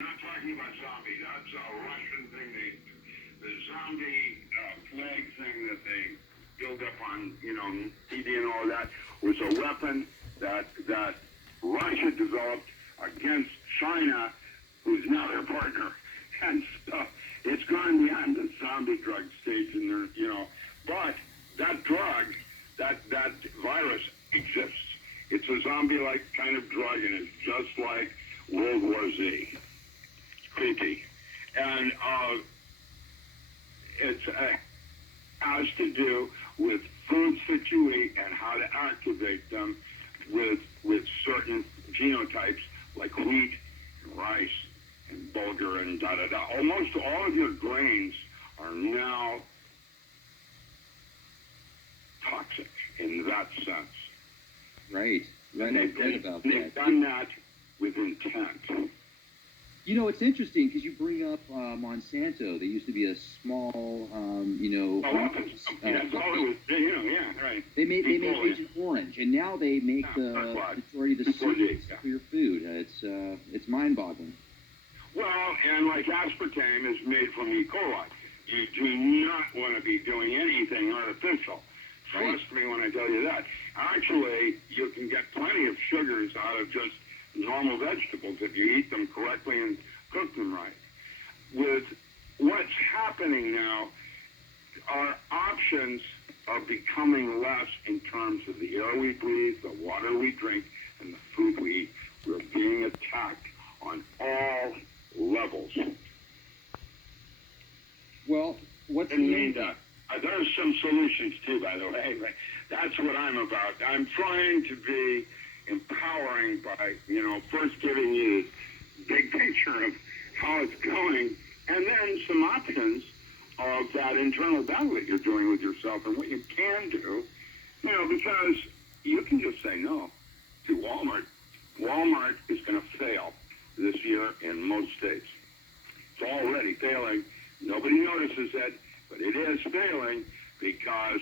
Not talking about zombie. That's a Russian thing. The zombie flag thing that they build up on, TV and all that was a weapon that Russia developed against China, who's now their partner. And so it's gone beyond the zombie drug stage, and but that drug, that virus exists. It's a zombie-like kind of drug, and it's just like World War Z. It's creepy. And it has to do with foods that you eat and how to activate them with certain genotypes like wheat and rice and bulgur and da-da-da. Almost all of your grains are now toxic in that sense. Right. Right. I've read about that. They've done that with intent. It's interesting because you bring up Monsanto. They used to be a small, That's all it was. Right. They made Agent Orange, and now they make the majority of the seeds for your food. It's mind-boggling. Well, and like aspartame is made from E. coli. You do not want to be doing anything artificial. Trust me when I tell you that. Actually, you can get plenty of sugars out of just normal vegetables if you eat them correctly and cook them right. With what's happening now, our options are becoming less in terms of the air we breathe, the water we drink, and the food we eat. We're being attacked on all levels. Well, what's there's some solutions too, by the way. That's what I'm about. I'm trying to be empowering by, first giving you the big picture of how it's going, and then some options of that internal battle that you're doing with yourself and what you can do, because you can just say no to Walmart. Walmart is going to fail this year in most states. It's already failing. Nobody notices it, but it is failing because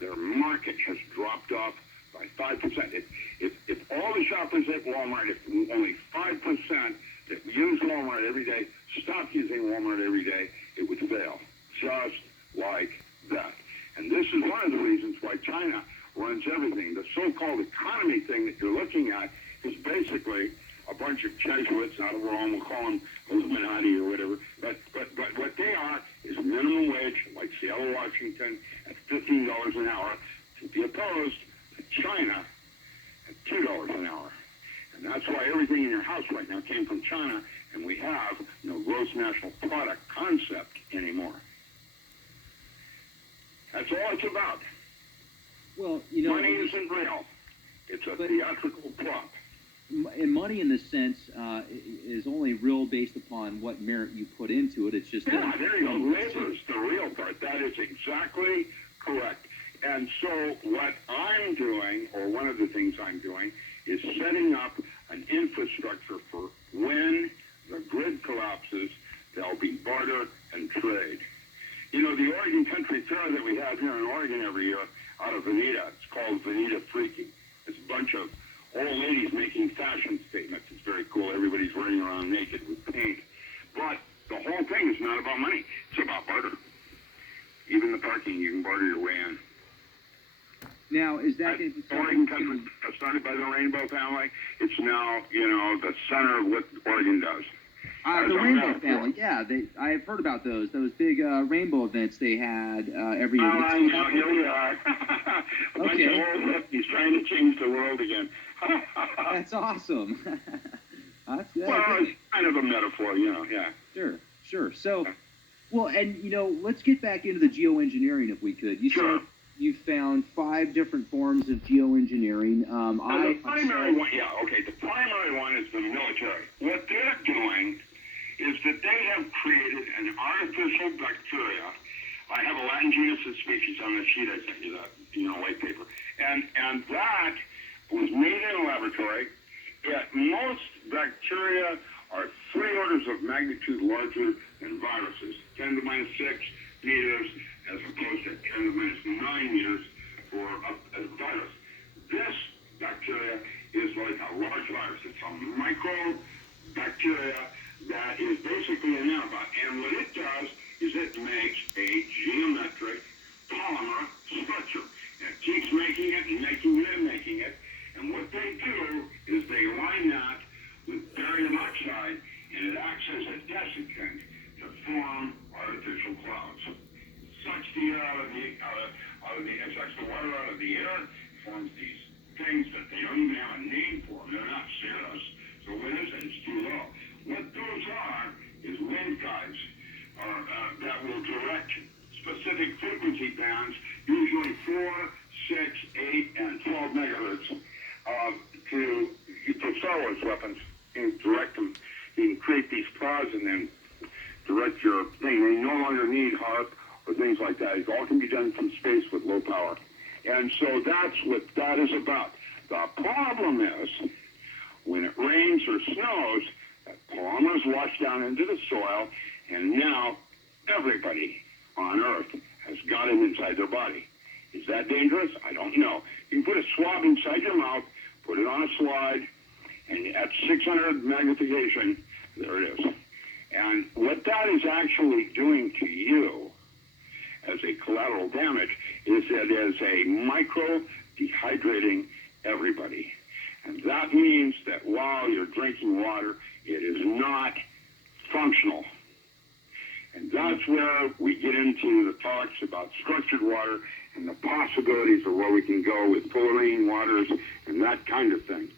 their market has dropped off by 5%. If all the shoppers at Walmart, if only 5% that use Walmart every day stopped using Walmart every day, it would fail. Just like that. And this is one of the reasons why China runs everything. The so-called economy thing that you're looking at is basically a bunch of Jesuits out of Rome, we'll call them Illuminati or whatever, but what they are is minimum wage, like Seattle, Washington, at $15 an hour, to be opposed to China at $2 an hour. And that's why everything in your house right now came from China, and we have no gross national product concept anymore. That's all it's about. Well, money isn't real. It's a theatrical prop. And money, in this sense, is only real based upon what merit you put into it. It's just there you go. Labor's the real part. That is exactly correct. And so what I'm doing, or one of the things I'm doing, is setting up an infrastructure for when the grid collapses, there'll be barter and trade. The Oregon Country Fair that we have here in Oregon every year out of Veneta, it's called Veneta Freaking. It's a bunch of old ladies making fashion statements. It's very cool. Everybody's running around naked with paint. But the whole thing is not about money. It's about barter. Even the parking, you can barter your way in. Now, is that Oregon Country started by the Rainbow family? It's now, the center of what Oregon does. The Rainbow family, yeah. I have heard about those big rainbow events they had every year. I know, here we are. A bunch of old hippies trying to change the world again. That's awesome. It's kind of a metaphor, yeah. Sure. So, well, and, let's get back into the geoengineering if we could. You said you found 5 different forms of geoengineering. The primary one, the primary one is the military. What they're doing is that they have created an artificial bacteria. I have a Latin genus of species on the sheet I sent you, that white paper. And that was made in a laboratory. Yet most bacteria are 3 orders of magnitude larger than viruses, 10 to the minus 6 meters, as opposed to 10 to the minus 9 meters for a virus. This bacteria is like a large virus. It's a microbacteria that is basically a nanobot. And what it does is it makes a geometric polymer structure. And it keeps making it and making it and making it. And what they do is they line that with barium oxide, and it acts as a desiccant to form artificial clouds. It sucks the air it sucks the water out of the air, forms these things that they don't even have a name for. They're not cirrus. So what is it? It's too low. What those are is waveguides that will direct specific frequency bands, usually 4, 6, 8, and 12 megahertz, to Star Wars weapons and direct them. You can create these pods and then direct your thing. They no longer need HARP or things like that. It all can be done from space with low power. And so that's what that is about. The problem is, when it rains or snows, that polymer is washed down into the soil, and now everybody on Earth has got it inside their body. Is that dangerous? I don't know. You can put a swab inside your mouth, put it on a slide, and at 600 magnification, there it is. And what that is actually doing to you as a collateral damage is it is a micro dehydrating everybody. And that means that while you're drinking water, it is not functional. And that's where we get into the talks about structured water and the possibilities of where we can go with fullerene waters and that kind of thing.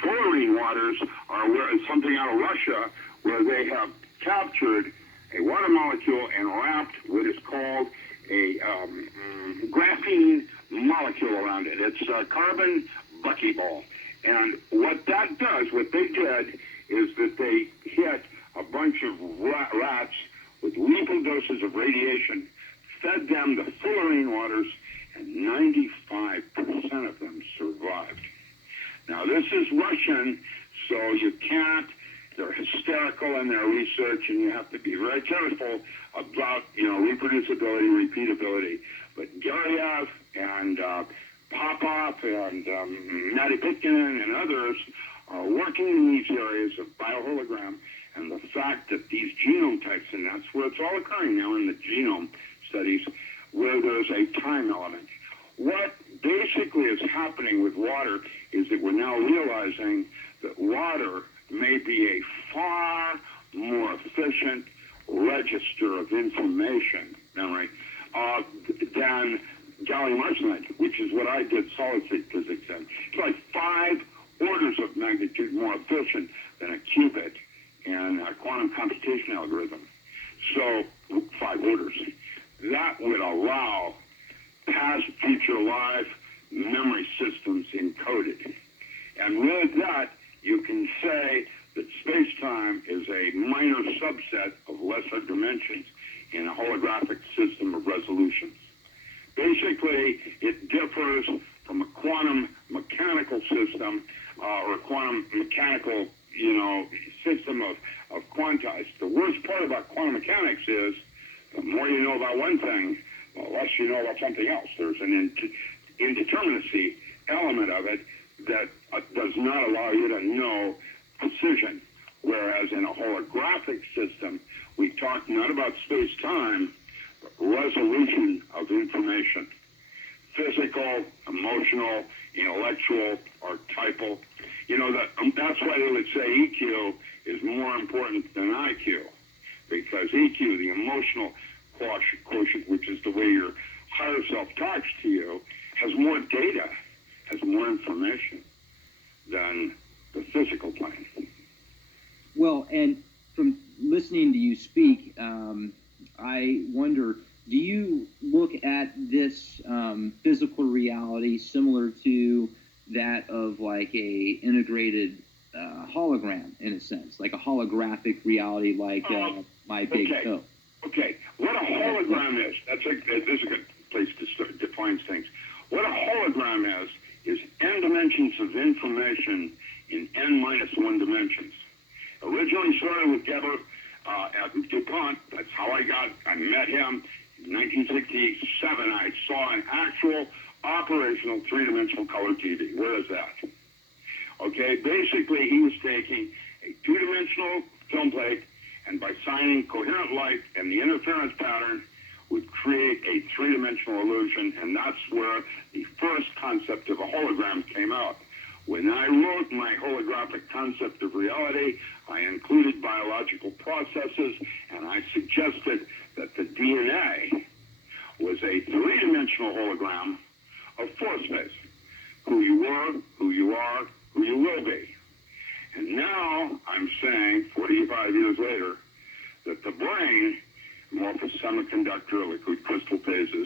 Fullerene waters are something out of Russia where they have captured a water molecule and wrapped what is called a graphene molecule around it. It's a carbon buckyball. And what that does, what they did, is that they hit a bunch of rats with lethal doses of radiation, fed them the fullerene waters, and 95% of them survived. Now, this is Russian, so you can't, they're hysterical in their research, and you have to be very careful about, reproducibility, repeatability. But Garyev and Popov and Matty Pitkin and others are working in these areas of biohologram, and the fact that these genome types, and that's where it's all occurring now in the genome studies, where there's a time element. What basically is happening with water is that we're now realizing that water may be a far more efficient register of information, memory, than gallium arsenide, which is what I did solid state physics in. It's like 5 orders of magnitude more efficient than a qubit in a quantum computation algorithm. So, 5 orders. That would allow past, future, live memory systems encoded. And with that, you can say that space-time is a minor subset of lesser dimensions in a holographic system of resolutions. Basically, it differs from a quantum mechanical system or a quantum mechanical, system of quantized. The worst part about quantum mechanics is the more you know about one thing, the less you know about something else. There's an indeterminacy element of it that does not allow you to know precision. Whereas in a holographic system, we talk not about space-time, but resolution of information. Physical, emotional, intellectual, archetypal. That's why they would say EQ is more important than IQ. Because EQ, the emotional quotient, which is the way your higher self talks to you, has more data, has more information than the physical plane. Well, and from listening to you speak, I wonder, do you look at this physical reality similar to that of like a integrated hologram, in a sense, like a holographic reality, like my big toe? Okay, what a hologram is, this is a good place to define things. What a hologram is n dimensions of information in n-1 dimensions. Originally started with Geber at DuPont. That's how I met him in 1967. I saw an actual operational three-dimensional color TV. Where is that? Okay, basically he was taking a two-dimensional film plate assigning coherent light and the interference pattern would create a three-dimensional illusion, and that's where the first concept of a hologram came out. When I wrote my holographic concept of reality, I included biological processes, and I suggested that the DNA was a three-dimensional hologram of four space. Who you were, who you are, who you will be. And now I'm saying, 45 years later, that the brain, amorphous semiconductor, liquid crystal phases,